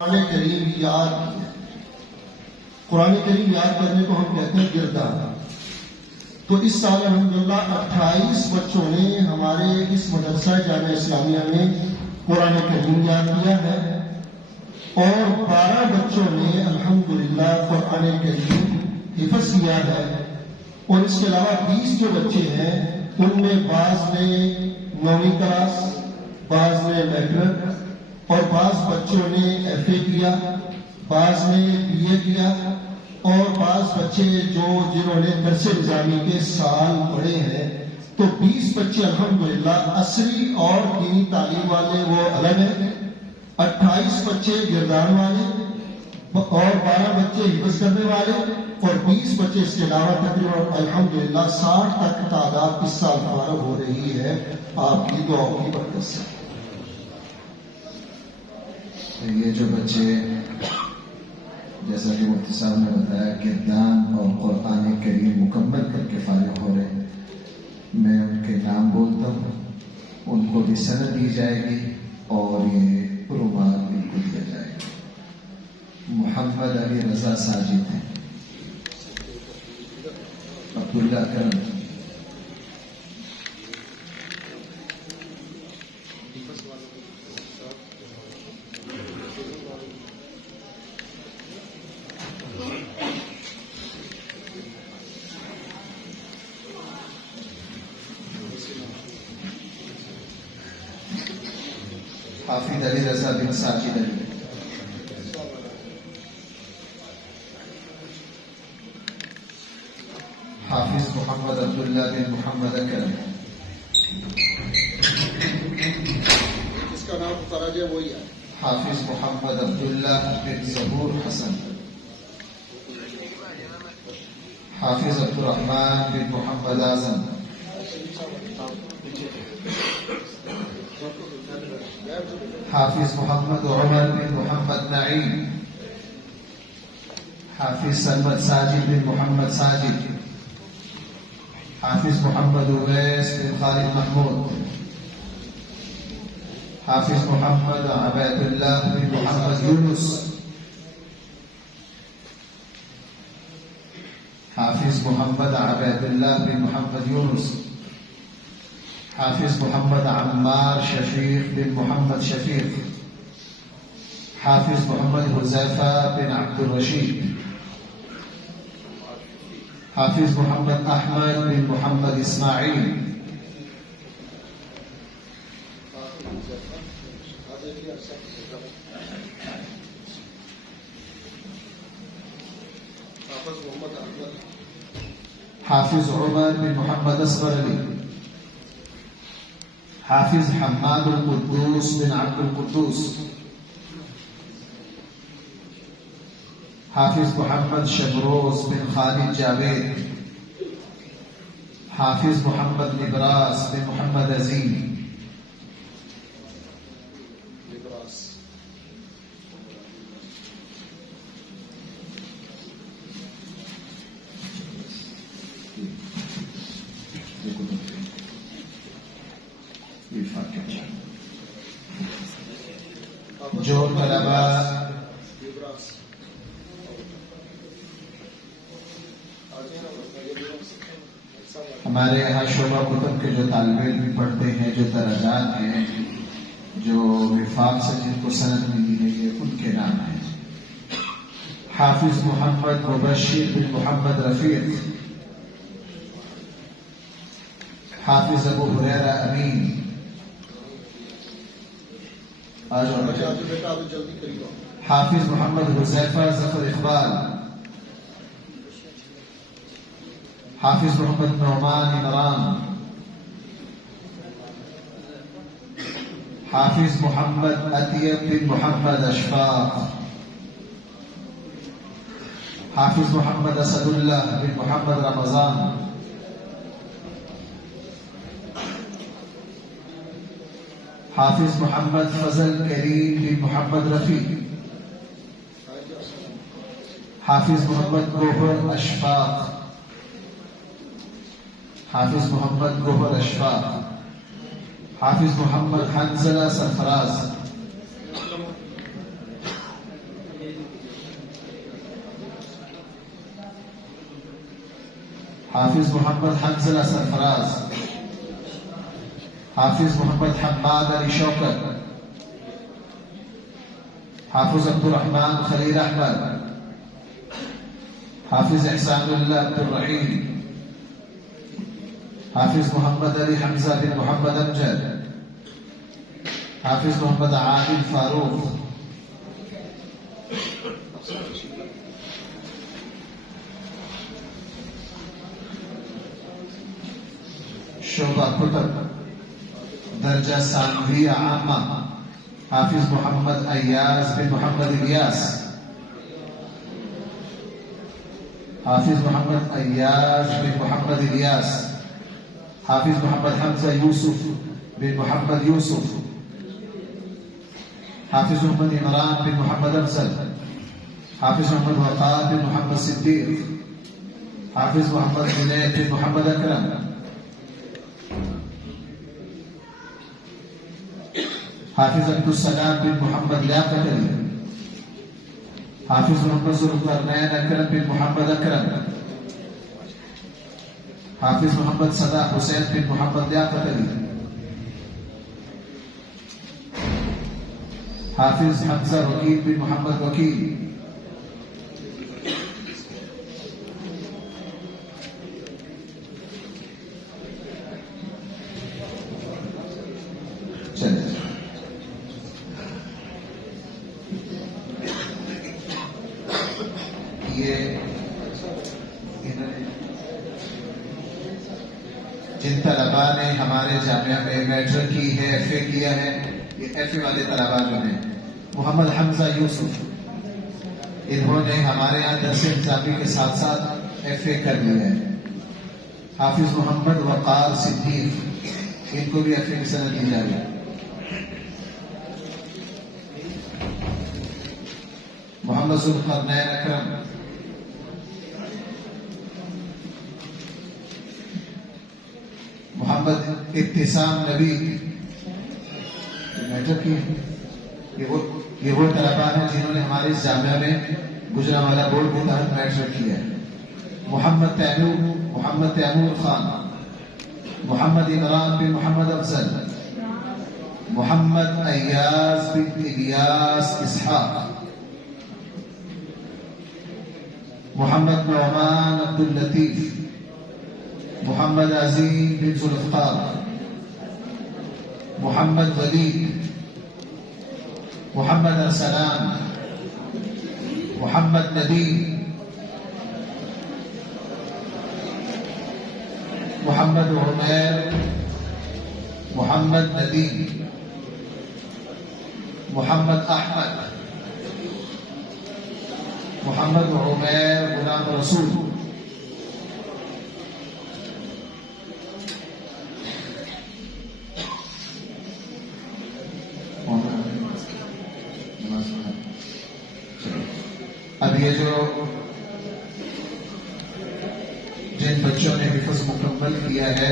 قرآن کریم یاد کیا۔ قرآن کریم یاد کرنے کو ہم کہتے ہیں گردان۔ تو اس سال الحمدللہ 28 بچوں نے ہمارے اس مدرسہ جامعہ اسلامیہ میں قرآن کریم یاد کیا ہے اور 12 بچوں نے الحمدللہ قرآن کریم حفظ کیا ہے، اور اس کے علاوہ 20 جو بچے ہیں ان میں بعض نے 9ویں کلاس، بعض نے میٹرک، اور بعض بچوں نے ایف اے کیا، بعض نے بی اے کیا، اور بعض بچے جنہوں نے درس نظامی کے سال پڑھے ہیں۔ تو 20 بچے الحمدللہ عصری اور دینی تعلیم والے وہ الگ ہیں، 28 بچے گردان والے اور 12 بچے حفظ کرنے والے اور 20 بچے اس کے علاوہ تقریباً الحمدللہ 60 تک تعداد اس سال فارغ ہو رہی ہے آپ کی دعاؤں کی برکت سے۔ یہ جو بچے جیسا کہ مفتی صاحب نے بتایا گردان اور قرآن کریم مکمل کر کے فارغ ہو رہے ہیں، میں ان کے نام بولتا ہوں، ان کو بھی سند دی جائے گی اور یہ رومال ان کو دیا جائے گا۔ محمد علی رضا ساجد ہیں، عبداللہ کرم، حافظ علی رضا بن ساجد علی، حافظ محمد عبداللہ بن محمد کرم، اس کا نام تراجع وہی ہے، حافظ محمد عبداللہ بن ظہور حسن، حافظ عبد الرحمن بن محمد اعظم، حافظ محمد عمر بن محمد نعیم، حافظ سرمد ساجد بن محمد ساجد، حافظ محمد اویس بن خالد محمود، حافظ محمد عبید اللہ بن محمد یونس، حافظ محمد عبید اللہ بن محمد یونس، حافظ محمد عمار شفیق بن محمد شفیق، حافظ محمد حذیفہ بن عبد الرشید، حافظ محمد احمد بن محمد اسماعیل، حافظ عمر بن محمد اصغر علی، حافظ حماد القدوس بن عبد القدوس، حافظ محمد شبروز بن خالد جاوید، حافظ محمد نبراس بن محمد عظیم، جو طلبا ہمارے یہاں شعبہ کتب کے جو طالب علم پڑھتے ہیں، جو درجات ہیں، جو وفاق سے جن کو سند ملی ہے، یہ ان کے نام ہیں۔ حافظ محمد مبشر بن محمد رفیق، حافظ ابو ہریرہ امین، حافظ محمد حذیفہ ظفر اقبال، حافظ محمد نعمان عمران، حافظ محمد اطیب بن محمد اشفاق، حافظ محمد اسد اللہ بن محمد رمضان، حافظ محمد فضل کریم بن محمد رفیع، حافظ محمد گوہر اشفاق، حافظ محمد گوہر اشفاق، حافظ محمد حنزلہ سرفراز، حافظ محمد حنزلہ سرفراز، حافظ محمد حماد علی شوکت، حافظ عبد الرحمن خلیل احمد، حافظ احسان اللہ عبد الرحیم، حافظ محمد علی حمزہ بن محمد امجد، حافظ محمد عادل فاروق، شعبہ کتب درجہ ثانویہ عامہ حافظ محمد ایاز بن محمد الیاس، حافظ محمد ایاز بن محمد الیاس، حافظ محمد حمزہ یوسف بن محمد یوسف، حافظ محمد عمران بن محمد افضل، حافظ محمد وقار بن محمد صدیق، حافظ محمد جنید بن محمد اکرم، حافظ عبد السلام بن محمد لیاقت علی، حافظ محمد ذوالقرنین اکرم بن محمد اکرم، حافظ محمد صدا حسین بن محمد لیاقت علی، حافظ حمزہ وکیل بن محمد وکیل، جن طلبا نے ہمارے جامعہ میں میٹرک کی ہے، ایف اے کیا ہے، یہ ایف اے والے طلبا جو ہیں، محمد حمزہ یوسف، انہوں نے ہمارے یہاں درس نظامی کے ساتھ ساتھ ایف اے کر لیا ہے۔ حافظ محمد وقار صدیق، ان کو بھی ایف اے کی سند دی جا رہی ہے۔ محمد ذوالقرنین اکرم، محمد ابتسام نبی، میٹرک کی یہ وہ طلبا ہیں جنہوں نے ہمارے اس جامعہ میں گجرانوالہ بورڈ کے تحت میٹرک کیا ہے۔ محمد تیمور خان، محمد عمران بن محمد افضل، محمد ایاز بن الیاس اسحاق، محمد نعمان عبد اللطیف، محمد عظیم بن ذوالفقار، محمد ولید، محمد ارسلان، محمد ندیم، محمد عمیر، محمد ندیم، محمد احمد، محمد عمیر غلام رسول، اب یہ جو جن بچوں نے حفظ مکمل کیا ہے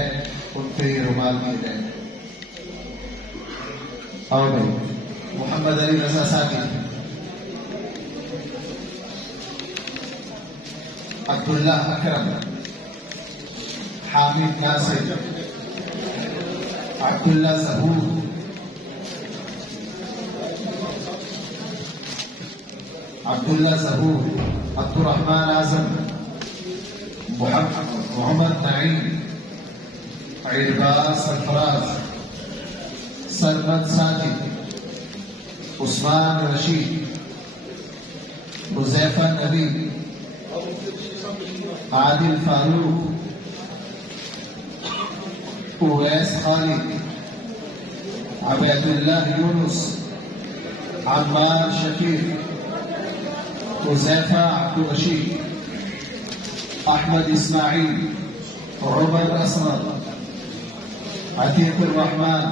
ان پہ یہ رومال دیے جائیں۔ اور بھائی محمد علی رضا ساقی، عبداللہ اکرم، حامد ناصر، عبداللہ ظہور، عبد الرحمن اعظم، محمد نعیم، عرباز سرفراز، سرمد ساجد، عثمان رشید، حذیفہ نبی، عادل فاروق، اویس خالد، عبید اللہ یونس، عمار شکیل، حذیفہ عبد الرشید، احمد اسماعیل، عمر اسمر، عتیق الرحمن،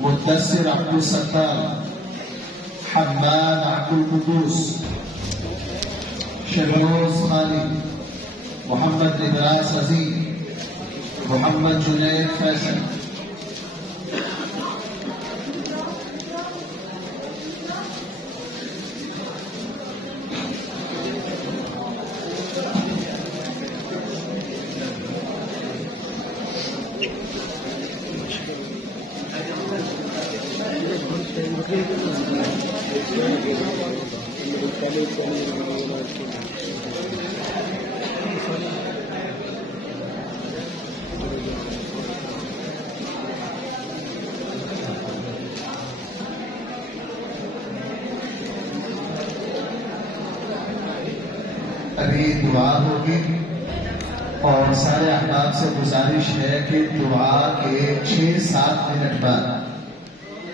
مدثر عبد الستار، حماد عبد القدوس، شہروز خالد، محمد ابراز عظیم، محمد جنید فیصل۔ ابھی دعا ہوگی اور سارے احباب سے گزارش ہے کہ دعا کے 6-7 منٹ بعد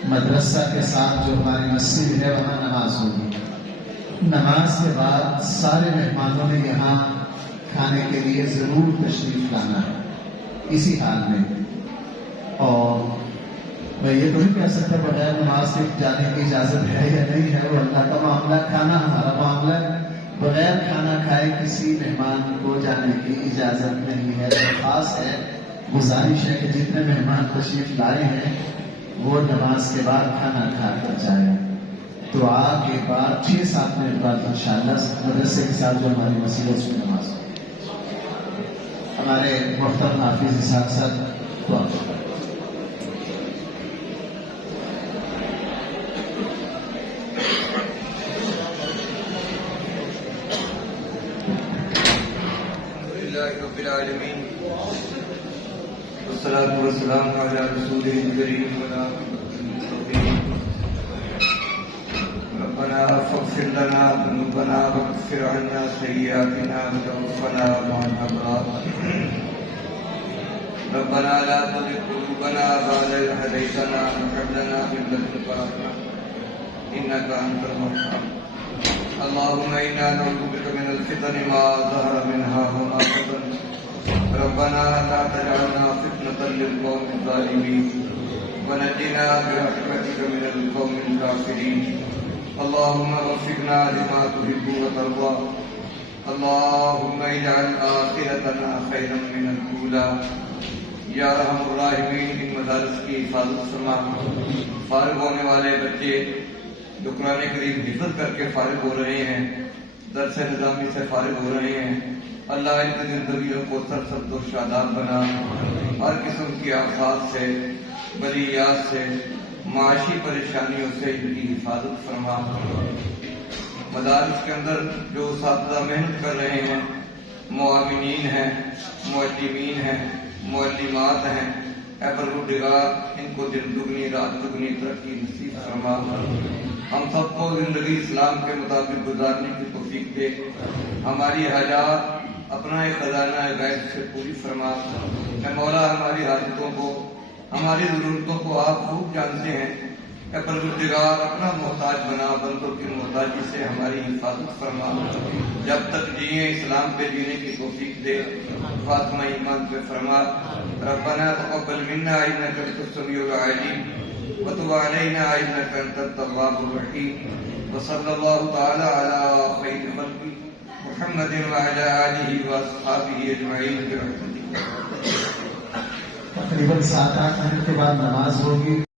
مدرسہ کے ساتھ جو ہماری مسجد ہے وہاں نماز ہوگی۔ نماز کے بعد سارے مہمانوں نے یہاں کھانے کے لیے ضرور تشریف لانا ہے اسی حال میں۔ اور میں یہ تو نہیں کہہ سکتا بغیر نماز کے جانے کی اجازت ہے یا نہیں ہے، وہ اللہ کا معاملہ، کھانا ہمارا معاملہ ہے۔ بغیر کھانا کھائے کسی مہمان کو جانے کی اجازت نہیں ہے۔ خاص ہے، گزارش ہے کہ جتنے مہمان تشریف لائے ہیں وہ نماز کے بعد کھانا کھا کر جائیں۔ دعا کے بعد 6-7 منٹ بعد انشاءاللہ مدرسے کے ساتھ جو ہماری مسجد ہے اس میں نماز ہوگی۔ ہمارے محترم حافظ اسحاق صاحب دعا کریں۔ رب العالمین والصلاة والسلام علی رسولہ الکریم ربنا فاغفر لنا ذنوبنا واغفر عنا سیئاتنا وتوفنا مع الابرار ربنا لا تزغ قلوبنا بعد إذ هديتنا وهب لنا من لدنك رحمة إنك أنت الوهاب اللهم إنا نعوذ بك من الفتن ما ظهر منها وما بطن ربنا لا تجعلنا فتنة للقوم الظالمين ونجنا برحمتك من القوم الكافرين اللهم وفقنا لما تحب وترضى اللهم اجعل آخرتنا خيرا من الأولى یا ارحم الراحمین ان مدارس کی حفاظت فرما۔ فارغ ہونے والے بچے جو قرآن کریم حفظ کر کے فارغ ہو رہے ہیں، درس نظامی سے فارغ ہو رہے ہیں، اللہ ان کی زندگیوں کو سرسبز و شاداب بنا، ہر قسم کی آفات سے، بلیات سے، معاشی پریشانیوں سے ان کی حفاظت فرما۔ مدارس کے اندر جو اساتذہ محنت کر رہے ہیں، معاونین ہیں، معلمین ہیں، معلمات ہیں، اے پروردگار ان کو دن دگنی رات دگنی ترقی نصیب فرما۔ ہم سب کو زندگی اسلام کے مطابق گزارنے کی توفیق دے، ہماری حاجات اپنا خزانہ غیب سے پوری فرما۔ اے مولا ہماری حاجتوں کو، ہماری ضرورتوں کو آپ خوب جانتے ہیں، اے پروردگار اپنا محتاج بنا، بندوں کی محتاجی سے ہماری حفاظت فرما۔ جب تک جیئیں اسلام پہ جینے کی توفیق دے، فاطمہ ایمان پہ فرما۔ ربنا تقبل منا انک انت السمیع العلیم وتب علینا انک انت التواب الرحیم وصلی اللہ تعالی علی خیر خلقہ محمد وعلی آلہ واصحابہ اجمعین برحمتک۔ تقریباً 7-8 منٹ کے بعد نماز ہوگی۔